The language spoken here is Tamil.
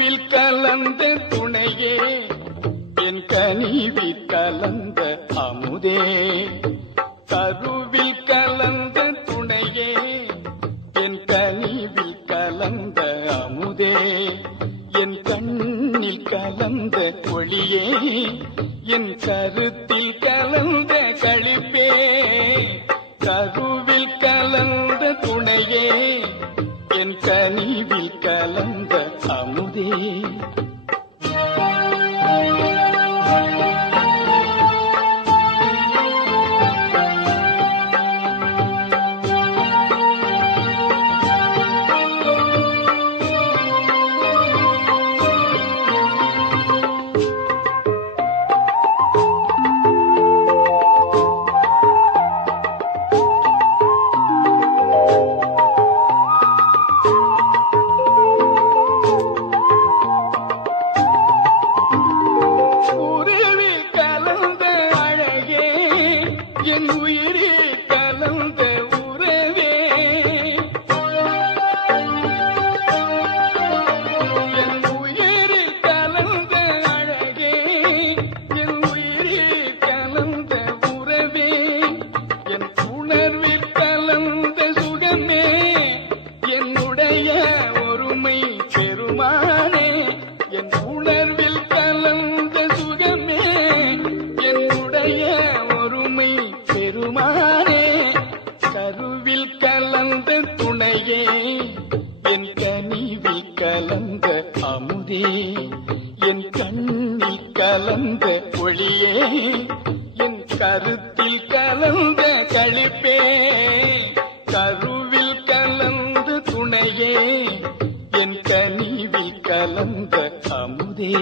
கருவில் கலந்த துணையே என் கனிவில் கலந்த அமுதே கருவில் கலந்த துணையே என் கனிவில் கலந்த அமுதே என் கண்ணில் கலந்த ஒளியே என் கருத்தில் கலந்த களிப்பே கருவில் கலந்த துணையே என் கனிவில் கலந்த அமுதே என் உயிரே கலந்த உறவே என் உயிரே கலந்த அழகே என் உயிரே கலந்த உறவே என் உணர்வில் கலந்த சுகமே என்னுடைய ஒருமை பெருமானே என் உணர்வில் கலந்த சுகமே என்னுடைய ஒருமை பெருமானே கருவில் கலந்த துணையே என் கனிவில் கலந்த அமுதே என் கண்ணில் கலந்த ஒளியே என் கருத்தில் கலந்த களிப்பே கருவில் கலந்த துணையே என் கனிவில் கலந்த அமுதே